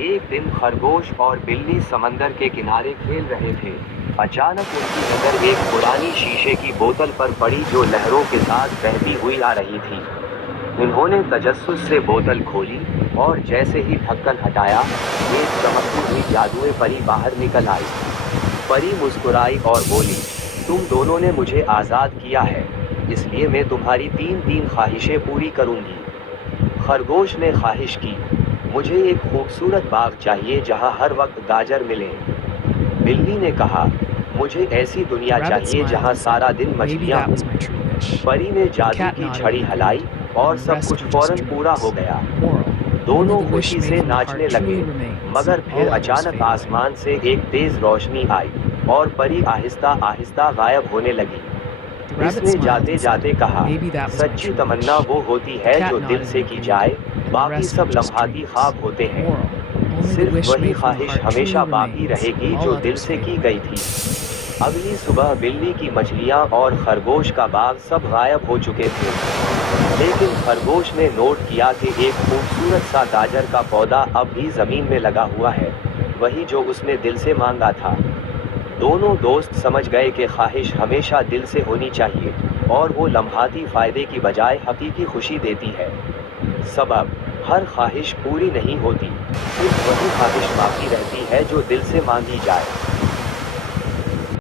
ایک دن خرگوش اور بلی سمندر کے کنارے کھیل رہے تھے۔ اچانک ان کی نظر ایک پرانی شیشے کی بوتل پر پڑی جو لہروں کے ساتھ بہتی ہوئی آ رہی تھی۔ انہوں نے تجسس سے بوتل کھولی اور جیسے ہی ڈھکن ہٹایا، ایک چمکتی ہوئی جادوئی پری باہر نکل آئی۔ پری مسکرائی اور بولی، تم دونوں نے مجھے آزاد کیا ہے، اس لیے میں تمہاری تین خواہشیں پوری کروں گی۔ خرگوش نے خواہش کی، مجھے ایک خوبصورت باغ چاہیے جہاں ہر وقت گاجر ملیں۔ بلی نے کہا، مجھے ایسی دنیا The rabbit چاہیے smiled جہاں and سارا said, دن "Maybe مچھلیاں that was my ہوں۔ true wish." پری نے The جادو cat کی nodded چھڑی and ہلائی agreed, اور and the سب rest کچھ were just فوراً پورا ہو dreams. گیا۔ Moral: only دونوں the wish خوشی made سے from the ناچنے heart لگے، truly remains. مگر پھر All others اچانک fade away. آسمان سے ایک تیز روشنی آئی اور پری آہستہ آہستہ غائب ہونے لگی۔ The اس rabbit نے smiled جاتے and said, جاتے کہا، "Maybe that was my سچی true تمنا wish." وہ ہوتی The ہے cat جو دل nodded سے and کی agreed, جائے، and the باقی rest were sub just لمحاتی dreams. خواب ہوتے ہیں۔ Moral: only the صرف wish وہی made from the خواہش heart ہمیشہ truly باقی remains. رہے گی All جو دل others سے fade کی away. گئی تھی۔ اگلی صبح بلی کی مچھلیاں اور خرگوش کا باغ سب غائب ہو چکے تھے، لیکن خرگوش نے نوٹ کیا کہ ایک خوبصورت سا گاجر کا پودا اب بھی زمین میں لگا ہوا ہے، وہی جو اس نے دل سے مانگا تھا۔ دونوں دوست سمجھ گئے کہ خواہش ہمیشہ دل سے ہونی چاہیے، اور وہ لمحاتی فائدے کی بجائے حقیقی خوشی دیتی ہے۔ سبب: ہر خواہش پوری نہیں ہوتی، صرف وہی خواہش باقی رہتی ہے جو دل سے مانگی جائے۔